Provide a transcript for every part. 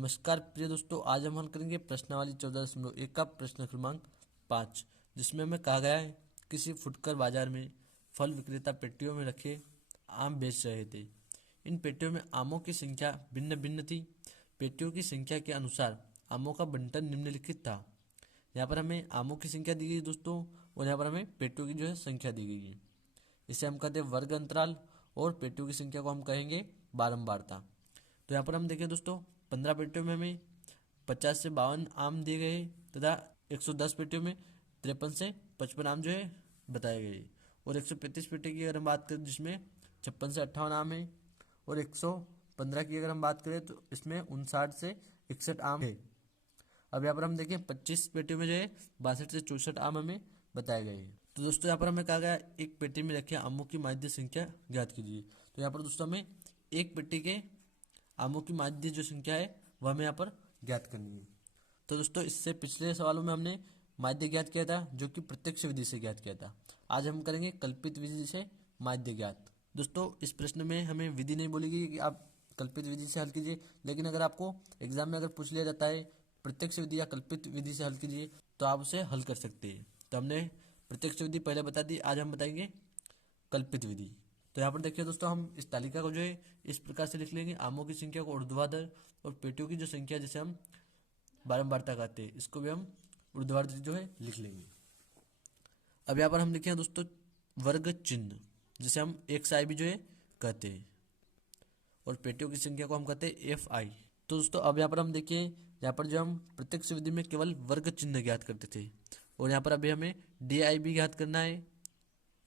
नमस्कार प्रिय दोस्तों, आज हम हल करेंगे प्रश्नावली 14.1 का प्रश्न क्रमांक 5, जिसमें हमें कहा गया है किसी फुटकर बाजार में फल विक्रेता पेटियों में रखे आम बेच रहे थे। इन पेटियों में आमों की संख्या भिन्न भिन्न थी। पेटियों की संख्या के अनुसार आमों का बंटन निम्नलिखित था। यहाँ पर हमें आमों की संख्या दी गई है दोस्तों, और यहाँ पर हमें पेटियों की जो है संख्या दी गई है। इसे हम कहते हैं वर्ग अंतराल, और पेटियों की संख्या को हम कहेंगे बारंबारता। तो यहाँ पर हम देखें दोस्तों, 15 पेटियों में हमें 50 से 52 आम दिए गए तथा 110 पेटियों में 53 से 55 आम जो है बताए गए, और 135 पेटी की अगर हम बात करें जिसमें 56 से 58 आम है, और 115 की अगर हम बात करें तो इसमें 59 से 61 आम है। अब यहाँ पर हम देखें 25 पेटियों में जो है 62 से 64 आम हमें बताए गए हैं। तो दोस्तों यहाँ पर हमें कहा गया एक पेटी में रखे आमों की माध्य संख्या ज्ञात कीजिए। तो यहाँ पर दोस्तों हमें एक पेटी के आमों की माध्य जो संख्या है वह हमें यहाँ पर ज्ञात करनी है। तो दोस्तों इससे पिछले सवालों में हमने माध्य ज्ञात किया था, जो कि प्रत्यक्ष विधि से ज्ञात किया था। आज हम करेंगे कल्पित विधि से माध्य ज्ञात। दोस्तों इस प्रश्न में हमें विधि नहीं बोलेगी कि आप कल्पित विधि से हल कीजिए, लेकिन अगर आपको एग्जाम में अगर पूछ लिया जाता है प्रत्यक्ष विधि या कल्पित विधि से हल कीजिए तो आप उसे हल कर सकते हैं। तो हमने प्रत्यक्ष विधि पहले बता दी, आज हम बताएंगे कल्पित विधि। तो यहाँ पर देखिए दोस्तों, हम इस तालिका को जो है इस प्रकार से लिख लेंगे। आमों की संख्या को ऊर्ध्वाधर, और पेटियों की जो संख्या जिसे हम बारंबारता कहते हैं इसको भी हम ऊर्ध्वाधर जो है लिख लेंगे। अब यहाँ पर हम लिखे हैं दोस्तों वर्ग चिन्ह, जिसे हम एक्स आई भी जो है कहते हैं, और पेटियों की संख्या को हम कहते हैं एफ आई। तो दोस्तों अब यहाँ पर हम देखिए, यहाँ पर जो हम प्रत्यक्ष विधि में केवल वर्ग चिन्ह ज्ञात करते थे, और यहाँ पर अभी हमें डी आई भी ज्ञात करना है,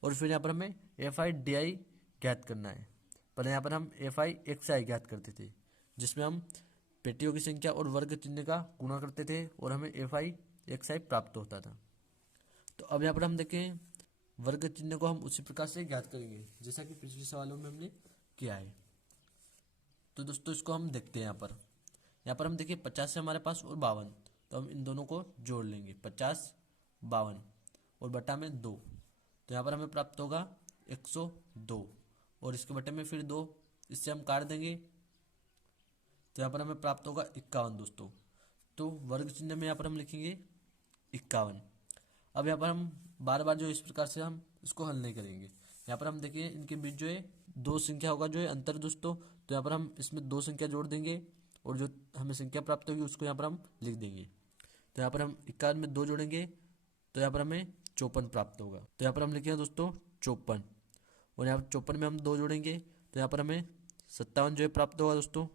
और फिर यहाँ पर हमें एफ आई डी आई ज्ञात करना है। पर यहाँ पर हम एफ आई एक्स आई ज्ञात करते थे, जिसमें हम पेटियों की संख्या और वर्ग चिन्ह का गुणा करते थे, और हमें एफ आई एक्स आई प्राप्त होता था। तो अब यहाँ पर हम देखें वर्ग चिन्ह को हम उसी प्रकार से ज्ञात करेंगे जैसा कि पिछले सवालों में हमने किया है। तो दोस्तों इसको हम देखते हैं। यहाँ पर हम देखिए 50 से हमारे पास और 52, तो हम इन दोनों को जोड़ लेंगे, 50 52 और बटा में 2। तो यहाँ पर हमें प्राप्त होगा 102, और इसके बटे में फिर 2, इससे हम काट देंगे, तो यहाँ पर हमें प्राप्त होगा 51 दोस्तों। तो वर्ग चिन्ह में यहाँ पर हम लिखेंगे 51। अब यहाँ पर हम बार बार जो इस प्रकार से हम इसको हल नहीं करेंगे। यहाँ पर हम देखिए इनके बीच जो है दो संख्या होगा जो है अंतर दोस्तों, तो यहाँ पर हम इसमें दो संख्या जोड़ देंगे, और जो हमें संख्या प्राप्त होगी उसको यहाँ पर हम लिख देंगे। तो यहाँ पर हम 51 में 2 जोड़ेंगे, तो यहाँ पर हमें 54 प्राप्त होगा। तो यहाँ पर हम लिखेंगे दोस्तों 54, और यहाँ पर 54 में हम 2 जोड़ेंगे, तो यहाँ पर हमें 57 जो है प्राप्त होगा दोस्तों।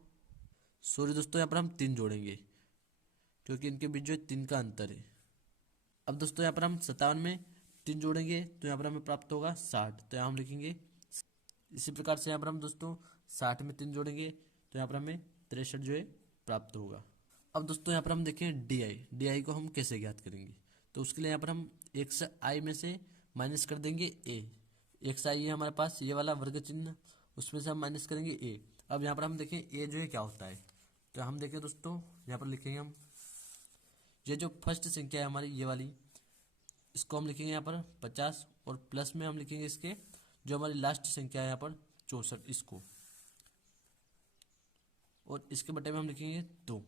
सॉरी दोस्तों, यहाँ पर हम 3 जोड़ेंगे क्योंकि इनके बीच जो है 3 का अंतर है। अब दोस्तों यहाँ पर हम 57 में 3 जोड़ेंगे, तो यहाँ पर हमें प्राप्त होगा 60, तो यहाँ हम लिखेंगे। इसी प्रकार से यहाँ पर हम दोस्तों 60 में 3 जोड़ेंगे, तो यहाँ पर हमें 63 जो है प्राप्त होगा। अब दोस्तों यहाँ पर हम देखें डी आई को हम कैसे ज्ञात करेंगे। तो उसके लिए यहाँ पर हम एक्स आई में से माइनस कर देंगे ए। एक्स आई है हमारे पास ये वाला वर्ग चिन्ह, उसमें से हम माइनस करेंगे ए। अब यहाँ पर हम देखें ए जो है क्या होता है, तो हम देखें दोस्तों यहाँ पर लिखेंगे हम ये जो फर्स्ट संख्या है हमारी ये वाली, इसको हम लिखेंगे यहाँ पर 50, और प्लस में हम लिखेंगे इसके जो हमारी लास्ट संख्या है यहाँ पर 64 इसको, और इसके बटे में हम लिखेंगे 2।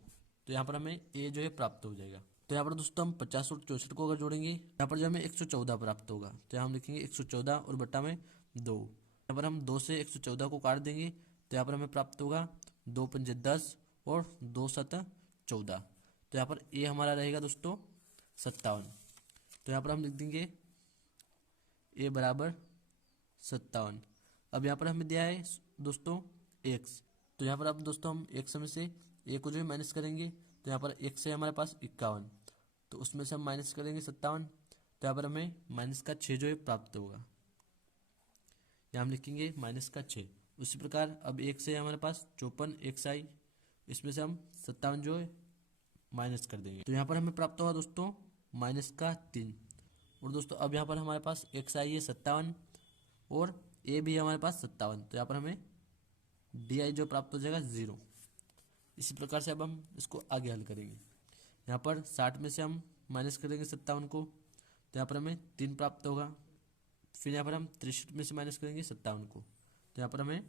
तो यहाँ पर हमें ए जो है प्राप्त हो जाएगा। तो यहाँ पर दोस्तों हम 50 और 64 को अगर जोड़ेंगे, यहाँ पर जो हमें 114 प्राप्त होगा, तो यहाँ हम लिखेंगे 114 और बटा में 2। यहाँ पर हम 2 से 114 को काट देंगे, तो यहाँ पर हमें प्राप्त होगा 2 पंजे 10 और 2 7 14। तो यहाँ पर ए हमारा रहेगा दोस्तों 57। तो यहाँ पर हम लिख देंगे ए बराबर 57। अब यहाँ पर हमें दिया है दोस्तों एक्स, तो यहाँ पर अब दोस्तों हम एक्स में से ए को जो है माइनस करेंगे, तो यहाँ पर एक्स है हमारे पास 51, तो उसमें से हम माइनस करेंगे 57, तो यहाँ पर हमें माइनस का 6 जो है प्राप्त होगा। यहाँ हम लिखेंगे माइनस का 6। उसी प्रकार अब एक्स है हमारे पास 54 एक्स आई, इसमें से हम 57 जो है माइनस कर देंगे, तो यहाँ पर हमें प्राप्त होगा दोस्तों माइनस का 3। और दोस्तों अब यहाँ पर हमारे पास एक्स आई है 57, और ए भी है हमारे पास 57, तो यहाँ पर हमें डी आई जो प्राप्त हो जाएगा 0। इसी प्रकार से अब हम इसको आगे हल करेंगे। यहाँ पर 60 में से हम माइनस करेंगे 57 को, तो यहाँ पर हमें 3 प्राप्त होगा। फिर यहाँ पर हम 63 में से माइनस करेंगे 57 को, तो यहाँ पर हमें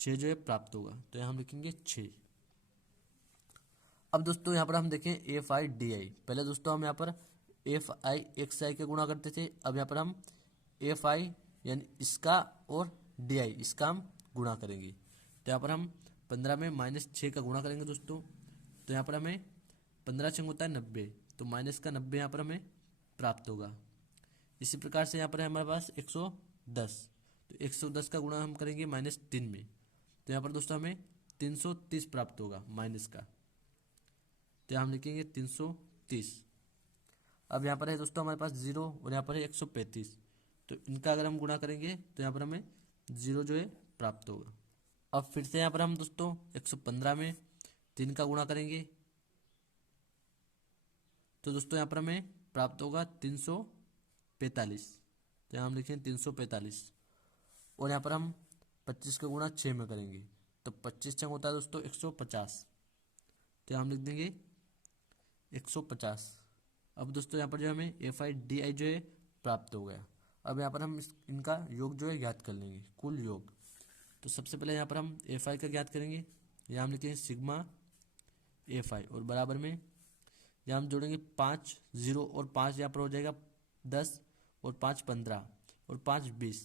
6 जो है प्राप्त होगा, तो यहाँ हम लिखेंगे 6। अब दोस्तों यहाँ पर हम देखें एफ आई डी आई। पहले दोस्तों हम यहाँ पर एफ आई एक्स आई के गुणा करते थे, अब यहाँ पर हम एफ आई यानी इसका और डी आई इसका हम गुणा करेंगे। तो यहाँ पर हम 15 में -6 का गुणा करेंगे दोस्तों। तो यहाँ पर हमें 15 छंग होता है 90, तो माइनस का 90 यहाँ पर हमें प्राप्त होगा। इसी प्रकार से यहाँ पर है हमारे पास 110, तो 110 का गुणा हम करेंगे -3 में, तो यहाँ पर दोस्तों हमें 330 प्राप्त होगा माइनस का। तो हम लिखेंगे 330। अब यहाँ पर है दोस्तों हमारे पास 0 और यहाँ पर है 135, तो इनका अगर हम गुणा करेंगे तो यहाँ पर हमें 0 जो है प्राप्त होगा। अब फिर से यहाँ पर हम दोस्तों 115 में 3 का गुणा करेंगे, तो दोस्तों यहाँ पर हमें प्राप्त होगा 345। तो यहाँ हम लिखेंगे 345 और यहाँ पर हम 25 का गुणा 6 में करेंगे, तो 25 छंग होता है दोस्तों 150, तो हम लिख देंगे 150। अब दोस्तों यहाँ पर जो हमें एफ आई डी आई जो है प्राप्त हो गया। अब यहाँ पर हम इनका योग जो है ज्ञात कर लेंगे, कुल योग। तो सबसे पहले यहाँ पर हम एफ आई का ज्ञात करेंगे, यहाँ हम लिखेंगे सिग्मा एफ आई और बराबर में यहाँ हम जोड़ेंगे 5 0 और 5 यहाँ पर हो जाएगा 10 और 5 15 और 5 20,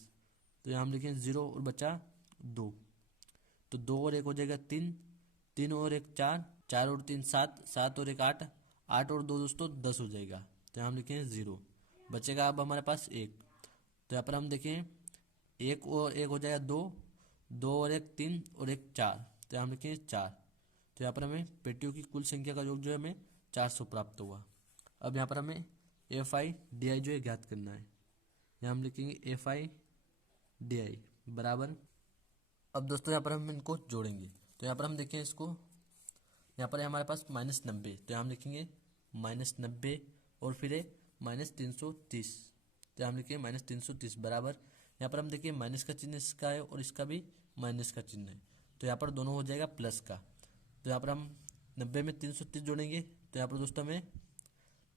तो यहाँ हम लिखेंगे 0 और बचा 2, तो 2 और 1 हो जाएगा 3, 3 और 1 4, 4 और 3 7, 7 और 1 8, 8 और 2 दोस्तों 10 हो जाएगा, तो यहाँ हम लिखेंगे 0। बचेगा अब हमारे पास 1, तो यहाँ पर हम देखें 1 और 1 हो जाएगा 2, 2 और 1 3 और 1 4, तो यहाँ हम लिखेंगे 4। तो यहाँ पर हमें पेटियों की कुल संख्या का योग जो है हमें 400 प्राप्त हुआ। अब यहाँ पर हमें एफ आई डी आई जो है ज्ञात करना है, यहाँ हम लिखेंगे एफ आई डी आई बराबर। अब दोस्तों यहाँ पर हम इनको जोड़ेंगे, तो यहाँ पर हम देखें इसको, यहाँ पर है हमारे पास -90, तो यहाँ हम लिखेंगे -90 और फिर है -330, तो हम लिखेंगे -330 बराबर। यहाँ पर हम देखिए माइनस का चिन्ह इसका है और इसका भी माइनस का चिन्ह है, तो यहाँ पर दोनों हो जाएगा प्लस का। तो यहाँ पर हम 90 में 330 जोड़ेंगे, तो यहाँ पर दोस्तों हमें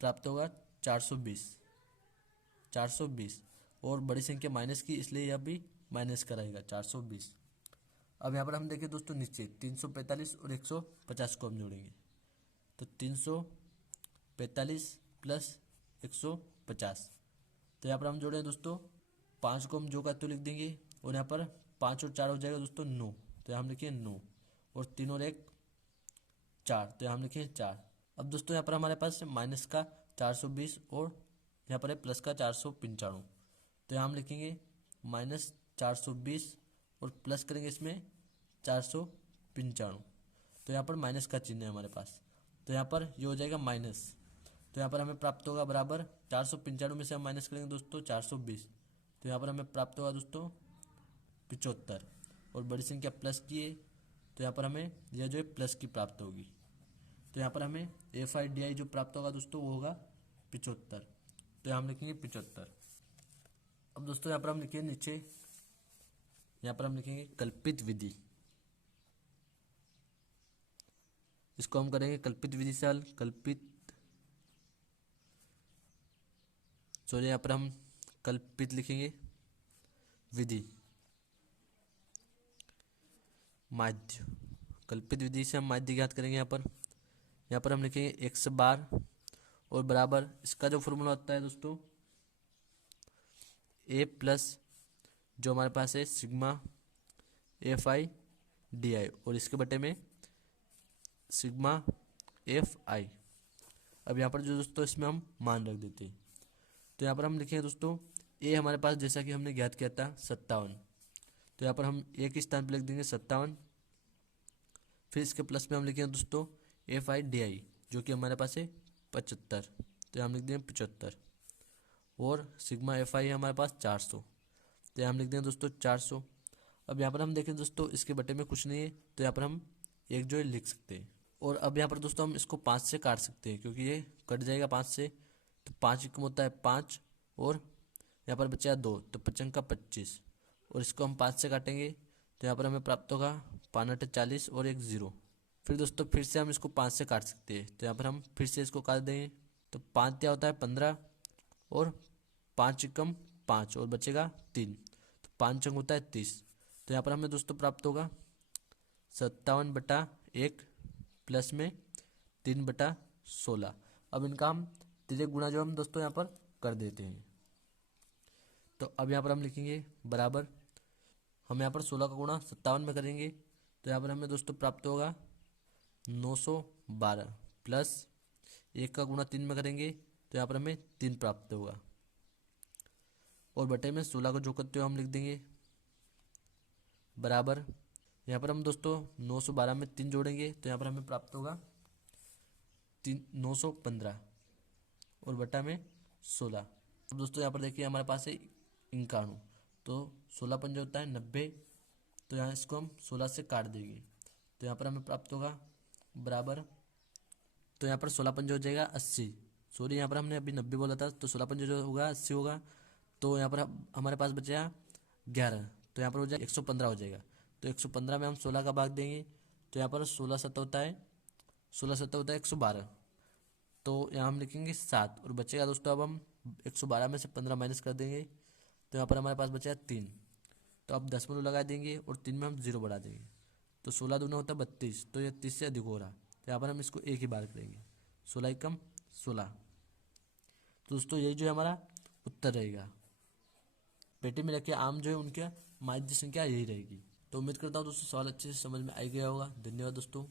प्राप्त होगा 420 और बड़ी संख्या माइनस की, इसलिए यह भी माइनस का रहेगा 420। अब यहाँ पर हम देखें दोस्तों नीचे 345 और 150 को हम जोड़ेंगे, तो 345 प्लस 150, तो यहाँ पर हम जोड़े दोस्तों 5 को हम जो का तो लिख देंगे और यहाँ पर 5 और 4 हो जाएगा दोस्तों 9, तो हम लिखेंगे 9 और 3 और 1 4, तो हम लिखेंगे 4। अब दोस्तों यहाँ पर हमारे पास माइनस का 420 और यहाँ पर है प्लस का 495, तो यहाँ हम लिखेंगे -420 और प्लस करेंगे इसमें 495, तो यहाँ पर माइनस का चिन्ह है हमारे पास, तो यहाँ पर ये हो जाएगा माइनस। तो यहाँ पर हमें प्राप्त होगा बराबर 495 में से हम माइनस करेंगे दोस्तों 420, तो यहाँ पर हमें प्राप्त होगा दोस्तों 75 और बड़ी संख्या प्लस की है, तो यहाँ पर हमें यह जो है प्लस की प्राप्त होगी। तो यहाँ पर हमें एफ आई डी आई जो प्राप्त होगा दोस्तों वो होगा 75, तो यहाँ हम लिखेंगे 75। अब दोस्तों यहाँ पर हम लिखेंगे नीचे, यहाँ पर हम लिखेंगे कल्पित विधि, इसको हम करेंगे कल्पित विधि से हल। यहाँ पर हम कल्पित लिखेंगे विधि माध्य, कल्पित विधि से हम माध्य ज्ञात करेंगे। यहाँ पर हम लिखेंगे x बार और बराबर, इसका जो फॉर्मूला होता है दोस्तों a प्लस जो हमारे पास है sigma F I D I और इसके बटे में सिग्मा एफ आई। अब यहाँ पर जो दोस्तों इसमें हम मान रख देते हैं, तो यहाँ पर हम लिखेंगे दोस्तों a हमारे पास जैसा कि हमने ज्ञात किया था 57, तो यहाँ पर हम a के स्थान पर लिख देंगे 57, फिर इसके प्लस में हम लिखेंगे दोस्तों एफ आई डी आई जो कि हमारे पास है 75, तो हम लिख देंगे 75 और सिग्मा एफ आई है हमारे पास 400, तो हम लिख देंगे दोस्तों 400। अब यहाँ पर हम देखें दोस्तों इसके बटे में कुछ नहीं है, तो यहाँ पर हम एक जो है लिख सकते हैं। और अब यहाँ पर दोस्तों हम इसको 5 से काट सकते हैं क्योंकि ये कट जाएगा 5 से, तो 5 कम होता है 5 और यहाँ पर बचा 2, तो 5 का 25 और इसको हम 5 से काटेंगे, तो यहाँ पर हमें प्राप्त होगा 5 40 और 1 0। फिर दोस्तों फिर से हम इसको 5 से काट सकते हैं, तो यहाँ पर हम फिर से इसको काट देंगे, तो 5 क्या होता है 15 और 5 कम 5 और बचेगा 3, तो 5 अंक होता है 30, तो यहाँ पर हमें दोस्तों प्राप्त होगा 57/1 प्लस में 3/16। अब इनका हम तिर्यक गुणा जो हम दोस्तों यहाँ पर कर देते हैं। तो अब यहाँ पर हम लिखेंगे बराबर, हम यहाँ पर 16 का गुणा 57 में करेंगे तो यहाँ पर हमें दोस्तों प्राप्त होगा 912 प्लस 1 का गुणा 3 में करेंगे तो यहाँ पर हमें 3 प्राप्त होगा, और बटे में 16 को जो करते हुए हम लिख देंगे बराबर, यहाँ पर हम दोस्तों 912 में 3 जोड़ेंगे तो यहाँ पर हमें प्राप्त होगा 915 और बटा में 16। अब दोस्तों यहाँ पर देखिए हमारे पास है 91, तो 16 पंजे होता है 90, तो यहाँ इसको हम 16 से काट देंगे तो यहाँ पर हमें प्राप्त होगा बराबर, तो यहाँ पर 16 पंजे हो जाएगा 80, सॉरी यहाँ पर हमने अभी 90 बोला था, तो 16 पंजे जो होगा 80 होगा, तो यहाँ पर हमारे पास बचेगा 11, तो यहाँ पर हो जाएगा 115 हो जाएगा। तो 115 में हम 16 का भाग देंगे तो यहाँ पर 16 सत्ता होता है 112, तो यहाँ हम लिखेंगे 7 और बचेगा दोस्तों, अब हम 112 में से 15 माइनस कर देंगे तो यहाँ पर हमारे पास बचेगा 3, तो अब दशमलव लगा देंगे और 3 में हम 0 बढ़ा देंगे तो 16 दूना होता है 32, तो ये 30 से अधिक हो रहा, तो यहाँ पर हम इसको एक ही बार करेंगे 16 एकम 16। तो दोस्तों यही जो है हमारा उत्तर रहेगा। पेटी में रखे आम जो है उनके माध्य संख्या यही रहेगी। तो उम्मीद करता हूँ दोस्तों सवाल अच्छे से समझ में आ गया होगा। धन्यवाद दोस्तों।